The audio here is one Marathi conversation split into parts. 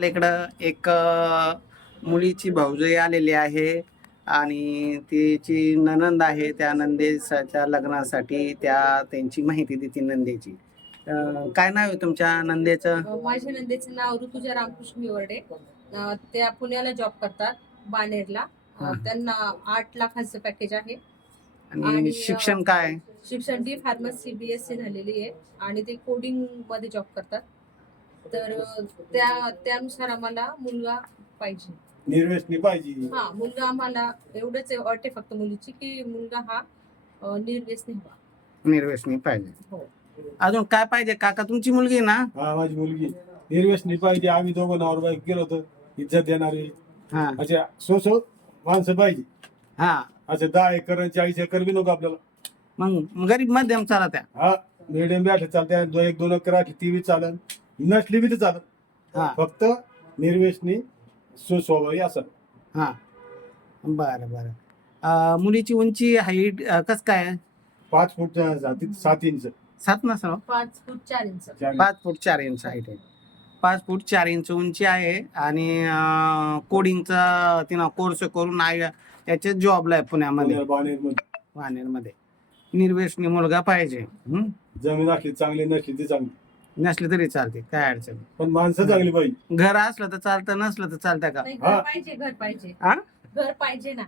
आपल्याकडं एक मुलीची भाऊजई आलेली आहे आणि तिची नणंद आहे. त्या नंदेच्या लग्नासाठी त्यांची माहिती देते नंदेची. काय नाव आहे तुमच्या नंदेचं? माझ्या नंदेचं नाव ऋतुजा रामकृष्ण हिवरडे. त्या पुण्याला जॉब करतात बाणेरला. त्यांना 8 लाखाचं पॅकेज आहे. आणि शिक्षण काय? शिक्षण डी फार्मसी BSc झालेली आहे आणि ते कोडिंग मध्ये जॉब करतात. तर त्यानुसार आम्हाला मुलगा पाहिजे, निर्व्यसनी पाहिजे. हा मुलगा आम्हाला एवढंच अट आहे फक्त मुलीची की मुलगा हा निर्व्यसनी हवा. निर्व्यसनी पाहिजे. हो. अजून काय पाहिजे काका? तुमची मुलगी ना? हा, माझी मुलगी निर्व्यसनी पाहिजे. आम्ही दोघं नवरा बायको गेलो होतो. इज्जत देणारे असे सो माणसं पाहिजे. हा, असे 10 एकर 40 एकर बी नको आपल्याला. मग गरीब मध्यम चाला त्या. हा, मिडियम बी असे चालते. 1-2 एकर असली ती बी चालन, नसली बी तर चालत. फक्त निर्व्यसनी सुस्वभावी असं. हा, बरं. मुलीची उंची हाईट कस काय? 5 फूट 7 इंच. 7 नसं 5 फूट 4 इंच. 5 फूट 4 इंच हाईट आहे. 5 फूट 4 इंच उंची आहे आणि कोडिंगचा तिनं कोर्स करून याचे जॉबला आहे पुण्यामध्ये, वानेरमध्ये. निर्व्यसनी मुलगा पाहिजे. जमीन असली चांगली, नसली ती चांगली. नसली तरी चालते, काय अडचण नाही. पण माणसं चांगली पाहिजे. घर असलं तर चालतं, नसलं तर चालतं का? घर पाहिजे, घर पाहिजे. घर पाहिजे ना.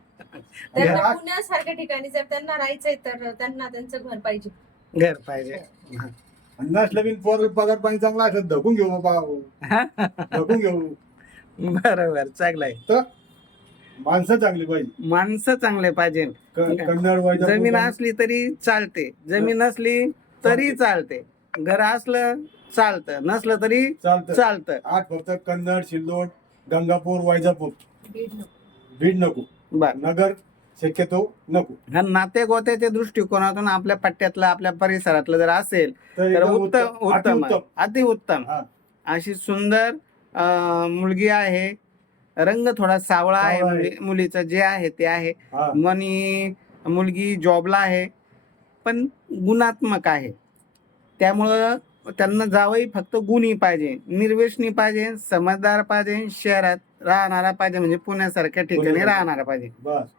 त्यांना पुण्यासारख्या ठिकाणी जर त्यांना राहायचंय तर त्यांना त्यांचं घर पाहिजे. घर पाहिजे. नसलं बी पगार पाणी चांगला असत धकून घेऊ बाबा, धकून घेऊ. बरोबर, चांगलं आहे. तर माणसं चांगली पाहिजे. माणसं चांगले पाहिजे. कन्नड जमीन असली तरी चालते, जमीन नसली तरी चालते, घर असलं चालतं, नसलं तरी चालतं. आज फक्त कन्नड, सिल्लोड, गंगापूर, वैजापूर, बीड नको. नगर शक्यतो नको. नाते गोत्याच्या दृष्टिकोनातून आपल्या पट्ट्यातलं, आपल्या परिसरातलं जर असेल तर उत्तम, अतिउत्तम. अशी सुंदर मुलगी आहे. रंग थोडा सावळा आहे मुलीचं, जे आहे ते आहे. आणि मुलगी जॉबला आहे पण गुणात्मक आहे. त्यामुळं त्यांना जावई फक्त गुणी पाहिजे, निर्व्यसनी पाहिजे, समजदार पाहिजे, शहरात राहणारा पाहिजे, म्हणजे पुण्यासारख्या ठिकाणी राहणारा पाहिजे.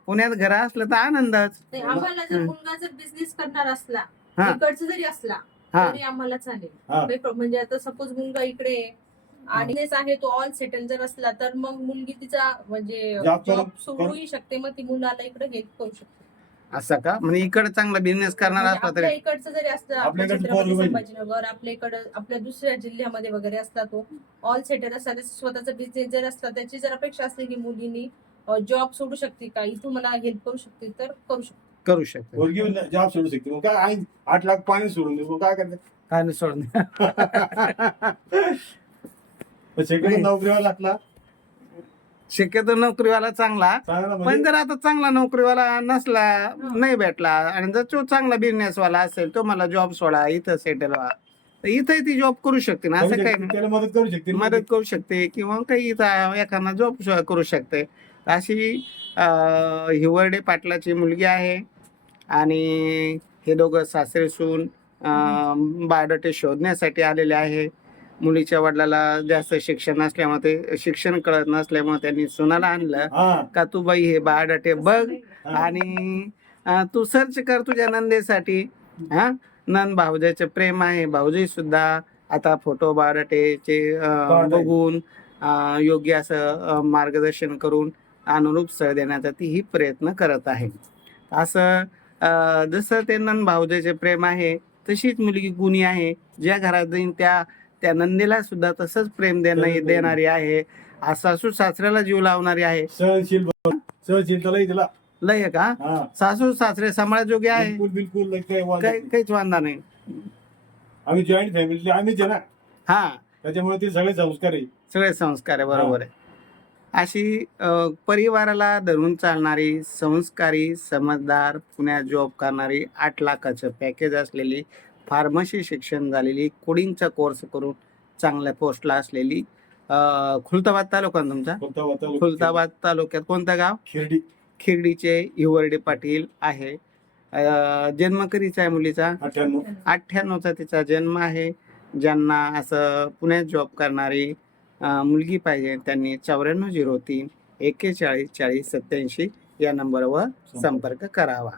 पुण्यात घर असलं तर आनंदच. आम्हाला जर मुलगा जर बिझनेस करणार असला, इकडचा जरी असला तरी आम्हाला चालेल. म्हणजे आता सपोज मुलगा इकडे आणि आहे तो ऑल सेटल जर असला तर मग मुलगी तिचा म्हणजे जॉब सोडूही शकते, मग ती मुलाला इकडे हेल्प करू शकते. असं का? म्हणजे इकडे चांगला बिझनेस करणार असला तरी, इकडचं जरी असलं, छत्रपती संभाजीनगर, आपल्या इकडं आपल्या दुसऱ्या जिल्ह्यामध्ये वगैरे असला, तो ऑल सेटल असला, स्वतःचा बिझनेस जर असला, त्याची जर अपेक्षा असते की मुलीनी जॉब सोडू शकते का, इथून मला हेल्प करू शकते, तर करू शकते. जॉब सोडू शकते. मग काय 8 लाख पाणी सोडून देऊ, काय करते? काय नाही सोडून नोकरीवाला लागला, शक्यतो नोकरीवाला चांगला. पण जर आता चांगला नोकरीवाला नसला, नाही भेटला, आणि जर तो चांगला बिझनेस वाला असेल, तो मला जॉब सोडा, इथं सेटल व्हा, तर इथं ती जॉब करू शकते ना. असं काही मदत करू शकते किंवा काही इथं एखादा जॉब करू शकते. अशी हिवरडे पाटलाची मुलगी आहे. आणि हे दोघं सासरे सून बायोडेटा शोधण्यासाठी आलेले आहे. मुलीच्या वडिलाला जास्त शिक्षण नसल्यामुळे, ते शिक्षण कळत नसल्यामुळे त्यांनी सुनाला आणलं का तू बाई हे बायोडाटे बघ आणि तू सर्च कर तुझ्या नंदेसाठी. नंद भाऊजाचं प्रेम आहे. भाऊजाई सुद्धा आता फोटो बायोडाटेचे बघून योग्य असं मार्गदर्शन करून अनुरूप स्थळ देण्याचा तीही प्रयत्न करत आहे. असं जसं ते नंद भाऊजाचे प्रेम आहे, तशीच मुलगी गुणी आहे. ज्या घरात जाईन त्या नंदीला सुद्धा तसंच प्रेम देणारी आहे. सासू सासऱ्याला जीव लावणारी आहे. सहनशील लय का? सासू सासरे सांभाळाजोगे आहे. बिलकुल काहीच वांधा नाही. आम्ही जॉईंट फॅमिली, आम्हीच आहे ना. त्याच्यामुळे ते सगळे संस्कार आहे. बरोबर आहे. अशी परिवाराला धरून चालणारी, संस्कारी, समजदार, पुण्यात जॉब करणारी, 8 लाखाचं पॅकेज असलेली, फार्मसी शिक्षण झालेली, कोडिंगचा कोर्स करून चांगल्या पोस्टला असलेली, खुलताबाद तालुका तुमचा? खुलताबाद तालुक्यात कोणतं गाव? खिर्डीचे हिवरडे पाटील आहे. जन्म कधीचा आहे मुलीचा? 98चा तिचा जन्म आहे. ज्यांना असं पुण्यात जॉब करणारी मुलगी पाहिजे त्यांनी 9403 41 40 87 या नंबरवर संपर्क करावा.